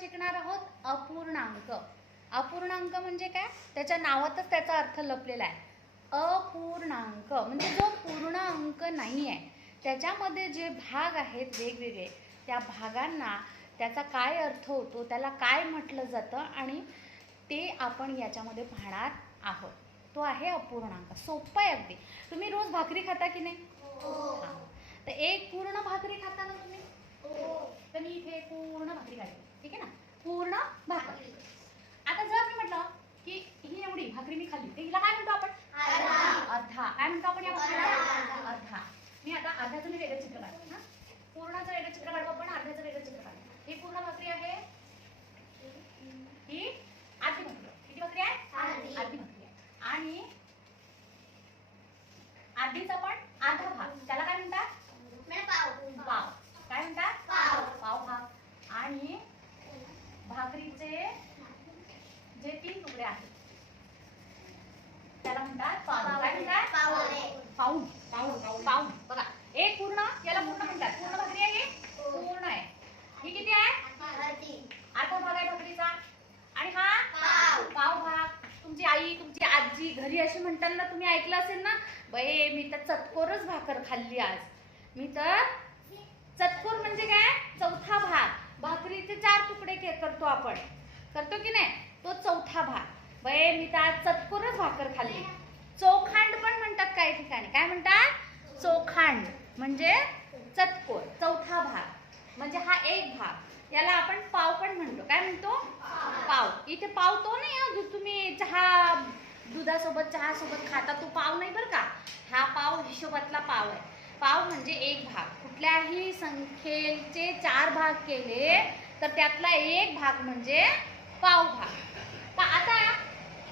शिकणार आहोत अपूर्णांक. अपूर्णांक म्हणजे काय? त्याच्या नावातच त्याचा अर्थ लपलेला आहे. अपूर्णांक. म्हणजे जो पूर्ण अंक नाही आहे त्याच्यामध्ये जे भाग आहेत वेगवेगळे त्या भागांना त्याचा काय अर्थ होतो त्याला काय म्हटलं जातं आणि ते आपण याच्यामध्ये पाहणार आहोत. तो आहे अपूर्णांक. सोपं आहे अगदी. तुम्ही रोज भाकरी खाता की नाही? हां. तर एक पूर्ण भाकरी खाता ना तुम्ही तर मी इथे पूर्ण भाकरी काढली ठीक आहे ना? पूर्ण भाकरी. आता जर मी म्हटलं की ही एवढी भाकरी मी खाल्ली तर हिला काय म्हणतो आपण? अर्धा. काय म्हणतो आपण या भाकरीला अर्धा. मी आता अर्ध्याचं मी वेगळं चित्र काढतो ना पूर्णाचं वेगळं चित्र काढू आपण अर्ध्याचं वेगळं चित्र काढू. ही पूर्ण भाकरी आहे. ही अर्धी भाकरी. किती भाकरी आहे. अर्धी. भाकरी आहे. आणि अर्धीचा पण अर्धा भाग त्याला काय म्हणतात पाव काय म्हणतात पाव. पाव भाग आणि भाकरीचे जे तीन तुकडे आहेत. त्याला म्हणतात पाव काय? म्हणतात पाऊन पाऊन पाऊन बघा. एक पूर्ण? याला पूर्ण म्हणतात. पूर्ण भाकरी आहे पूर्ण आहे. ही किती आहे? अर्धा भाग आहे भाकरीचा. आणि हा? पाव. भाग. तुमची आई तुमची आजी घरी अशी म्हणताना तुम्ही ऐकलं असेल ना? बाई मी तर चतकोरच भाकर खाल्ली आज. मी तर चतकोर म्हणजे काय? चौथा भाग. भाकरीचे चार तुकडे करतो आपण. करतो की नाही? तो चौथा भाग. वय मी तर आज चतकोरच भाकर खाल्ली. चोखांड पण म्हणतात काही ठिकाणी. काय म्हणतात? चोखांड. म्हणजे चतकोर. चौथा भाग. म्हणजे हा एक भाग. याला आपण पाव पण म्हणतो. काय म्हणतो? पाव. इथे पाव तो नाही तुम्ही चहा दुधासोबत चहासोबत खाता तो पाव नाही बरं का? हा पाव हिशोबातला पाव आहे. पाव म्हणजे एक भाग. कुठल्याही संख्येचे चार भाग केले तर त्यातला एक भाग म्हणजे पाव भाग तर आता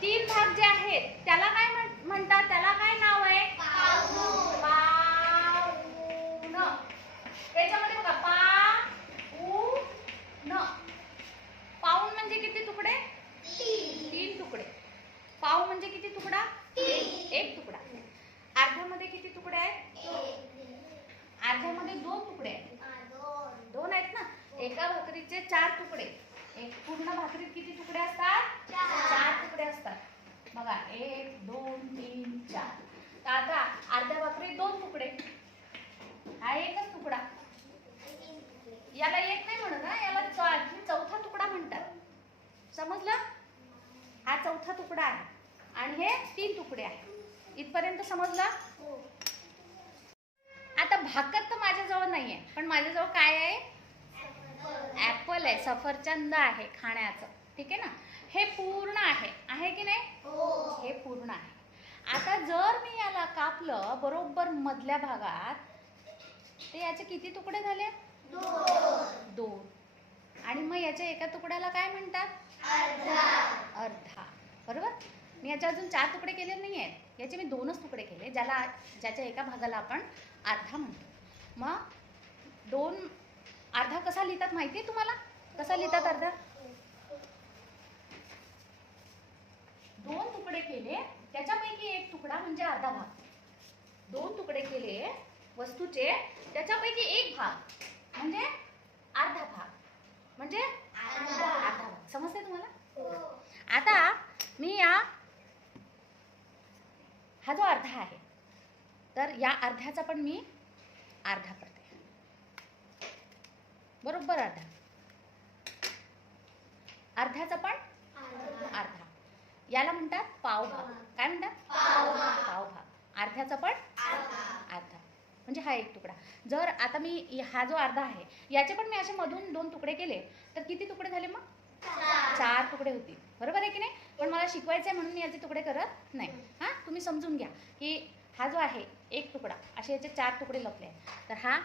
तीन भाग जे आहेत त्याला काय म्हण- म्हणतात? त्याला काय नाव आहे? त्याच्यामध्ये बघा म्हणजे किती तुकडे? तीन. तुकडे. पाव म्हणजे किती तुकडा? एक तुकडा. अर्ध्यामध्ये किती तुकडे आहेत? अर्ध्यामध्ये दोन तुकडे आहेत. दोन आहेत ना? एका भाकरीचे चार तुकडे. एक पूर्ण भाकरीत किती तुकडे असतात? चार. तुकडे असतात. बघा एक दोन तीन चार. तर आता अर्ध्या भाकरीत दोन तुकडे. हा एकच तुकडा. याला एक नाही म्हणत ना याला चौथा तुकडा म्हणतात. समजलं? हा चौथा तुकडा आहे. आणि हे तीन तुकडे आहेत इथपर्यंत समजलं? आता भाकर तर माझ्याजवळ नाही आहे पण माझ्याजवळ काय आहे? ऍपल आहे सफरचंद आहे खाण्याचं. ठीक आहे ना? हे पूर्ण आहे. आहे की नाही? हे. पूर्ण आहे. आता जर मी याला कापलं बरोबर मधल्या भागात ते याचे किती तुकडे झाले? दोन. आणि मग याच्या एका तुकड्याला काय म्हणतात? अर्धा. बरोबर? मी याचे अजून चार तुकडे केले नाही आहेत याचे मी दोनच तुकडे केले ज्याला ज्याच्या एका भागाला आपण अर्धा म्हणतो. मग दोन अर्धा कसा लिहितात माहिती आहे तुम्हाला? कसा लिहितात अर्धा? दोन तुकडे केले त्याच्यापैकी एक तुकडा म्हणजे अर्धा भाग. दोन तुकडे केले वस्तूचे त्याच्यापैकी एक भाग म्हणजे अर्धा भाग. म्हणजे अर्धा भाग. समजते तुम्हाला? आता मी या हा जो अर्धा आहे तर या अर्ध्याचा पण मी अर्धा करते. बरोबर अर्धा अर्ध्याचा पण? अर्धा. याला म्हणतात पाव भाग काय म्हणतात? पाव भाग अर्ध्याचा पण? अर्धा. म्हणजे हा एक तुकडा. जर आता मी हा जो अर्धा आहे याचे पण मी असे मधून दोन तुकडे केले तर किती तुकडे झाले मग? चार. तुकडे होतील. बरोबर आहे की नाही? पण मला शिकवायचं आहे म्हणून मी याचे तुकडे करत नाही. हां? तुम्ही समजून घ्या की हा जो आहे एक तुकडा. असे याचे चार तुकडे लपले तर हा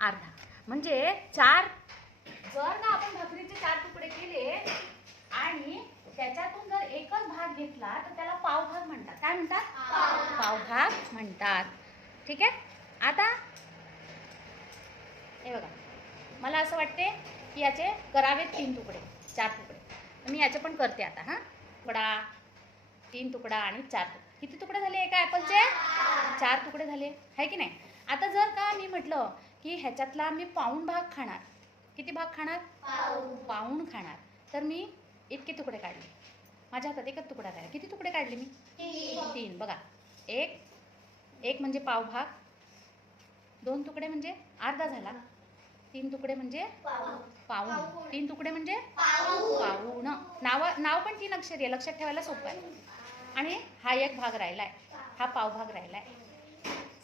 अर्धा. म्हणजे चार जर ना आपण भाकरीचे चार तुकडे केले आणि त्याच्यातून जर एकच भाग घेतला तर त्याला पावभाग म्हणतात. काय म्हणतात? पावभाग म्हणतात. ठीक आहे? आता हे बघा. मला असं वाटते की याचे करावे तीन तुकडे चार तुकडे. मी याचे पण करते आता हां? तुकडा तीन तुकडा आणि चार तुकडे. किती तुकडे झाले एका ॲपलचे? चार तुकडे झाले. आहे की नाही? आता जर का मी म्हटलं की ह्याच्यातला मी पाऊण भाग खाणार. किती भाग खाणार? पाऊण. खाणार. तर मी इतके तुकडे काढले. माझ्या हातात एकच तुकडा काढला किती तुकडे काढले मी? तीन. बघा. एक एक म्हणजे पाव भाग. दोन तुकडे म्हणजे अर्धा झाला. तीन तुकडे म्हणजे पाऊण. तीन तुकडे म्हणजे पाऊण. नाव नाव पण तीन अक्षरी आहे. लक्षात ठेवायला सोपं आहे. आणि हा एक भाग राहिलाय. हा पाव भाग राहिलाय.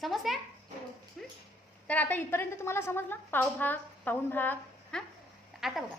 समजते हं? तर आता इथपर्यंत तुम्हाला समजलं? पाव भाग पाऊण भाग हां? आता बघा.